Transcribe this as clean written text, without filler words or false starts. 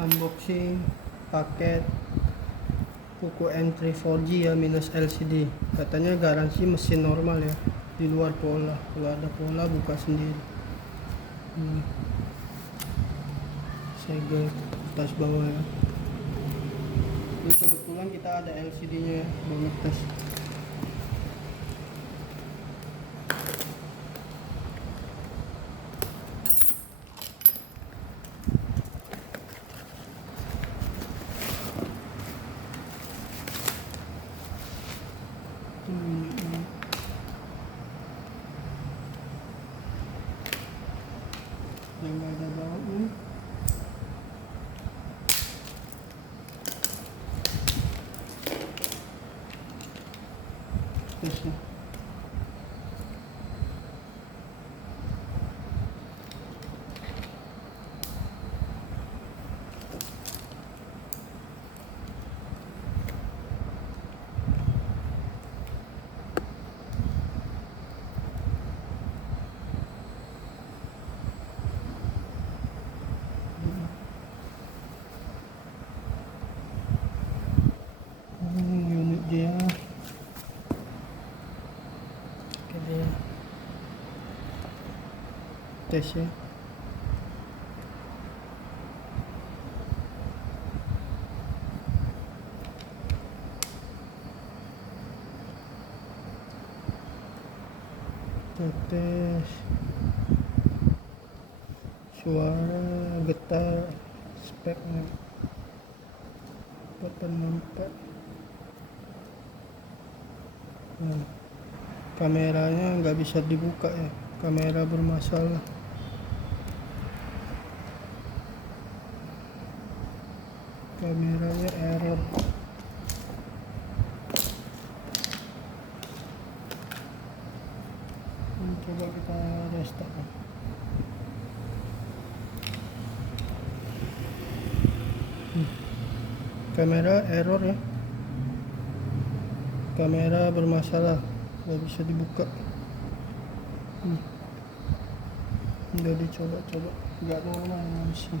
Unboxing paket Poco M3 4G ya minus LCD. Katanya garansi mesin normal ya, di luar pola. Kalau ada pola buka sendiri. Segel tas bawah ya. Ini kebetulan kita ada LCD nya ya, mau ngetes. Yang ada bawahnya tesnya. Unit dia dia tes ya. Tes suara, getar, speknya 464. Kameranya nggak bisa dibuka ya, kamera bermasalah. Kameranya error. Coba kita restart. Kamera error ya, kamera bermasalah, nggak bisa dibuka. Udah dicoba-coba, nggak normal masih.